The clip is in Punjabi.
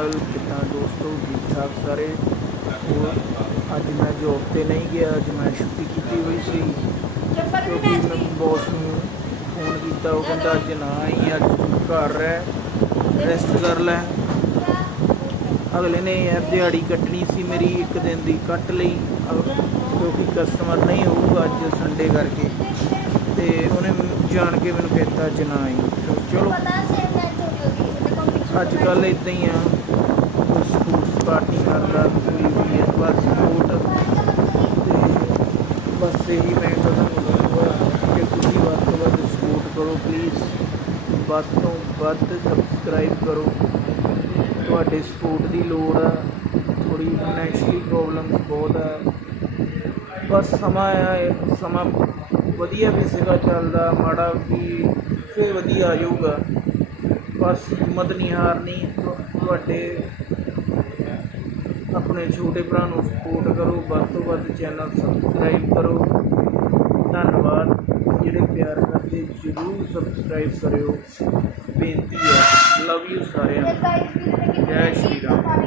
ਚੈਨਲ ਕਿੱਦਾਂ ਦੋਸਤੋ ਠੀਕ ਠਾਕ ਸਾਰੇ? ਅੱਜ ਮੈਂ ਜੋਬ ਤੇ ਨਹੀਂ ਗਿਆ ਅੱਜ ਮੈਂ ਛੁੱਟੀ ਕੀਤੀ ਹੋਈ ਸੀ। ਕਿਉਂਕਿ ਮੈਂ ਬੌਸ ਨੂੰ ਫੋਨ ਕੀਤਾ ਉਹ ਕਹਿੰਦਾ ਅੱਜ ਨਾ ਆਈ ਅੱਜ ਘਰ ਰਹਿ ਰੈਸਟ ਕਰ ਲੈ। ਅਗਲੇ ਨੇ ਯਾਰ ਦਿਹਾੜੀ ਕੱਟਣੀ ਸੀ ਮੇਰੀ ਇੱਕ ਦਿਨ ਦੀ ਕੱਟ ਲਈ। ਕਿਉਂਕਿ ਕਸਟਮਰ ਨਹੀਂ ਹੋਊਗਾ ਅੱਜ ਸੰਡੇ ਕਰਕੇ। ਤੇ ਉਹਨੇ ਜਾਣ ਕੇ ਮੈਨੂੰ ਕਹਿਤਾ ਅੱਜ ਨਾ ਆਈ। ਚਲੋ ਅੱਜ ਕੱਲ ਇਦਾਂ ਹੀ ਆ ਕੋਈ ਸਪੋਰਟਸ ਪਾਰਟੀ ਕਰਦਾ ਕੋਈ ਵੀ ਇਸ ਵਾਰ ਸਪੋਰਟ ਤੇ ਬਸ ਇਹੀ ਮੈਂ ਤੁਹਾਨੂੰ ਕਹੂੰਗਾ ਕਿ ਤੁਸੀਂ ਵੱਧ ਤੋਂ ਵੱਧ ਸਪੋਰਟ ਕਰੋ ਪਲੀਜ਼ ਵੱਧ ਤੋਂ ਵੱਧ ਸਬਸਕ੍ਰਾਈਬ ਕਰੋ। ਤੁਹਾਡੇ ਸਪੋਰਟ ਦੀ ਲੋੜ ਆ। ਥੋੜੀ ਫਾਈਨੈਂਸ਼ੀਅਲੀ ਪ੍ਰੋਬਲਮਸ ਬਹੁਤ ਆ। ਬਸ ਸਮਾਂ ਆ ਸਮਾਂ ਵਧੀਆ ਵੀ ਸੀਗਾ ਚੱਲਦਾ, ਮਾੜਾ ਵੀ ਫਿਰ ਵਧੀਆ ਆ ਜਾਊਗਾ। ਬਸ ਹਿੰਮਤ ਨਹੀਂ ਹਾਰਨੀ। ਤੁਹਾਡੇ ਆਪਣੇ ਛੋਟੇ ਭਰਾ ਨੂੰ ਸਪੋਰਟ ਕਰੋ, ਵੱਧ ਤੋਂ ਵੱਧ ਚੈਨਲ ਸਬਸਕ੍ਰਾਈਬ ਕਰੋ। ਧੰਨਵਾਦ। ਜਿਹੜੇ ਪਿਆਰ ਕਰਦੇ ਜਰੂਰ ਸਬਸਕ੍ਰਾਈਬ ਕਰਿਓ। ਬੇਨਤੀ ਹੈ ਲਵ ਯੂ ਸਾਰਿਆਂ ਜੈ ਸ਼੍ਰੀ ਰਾਮ।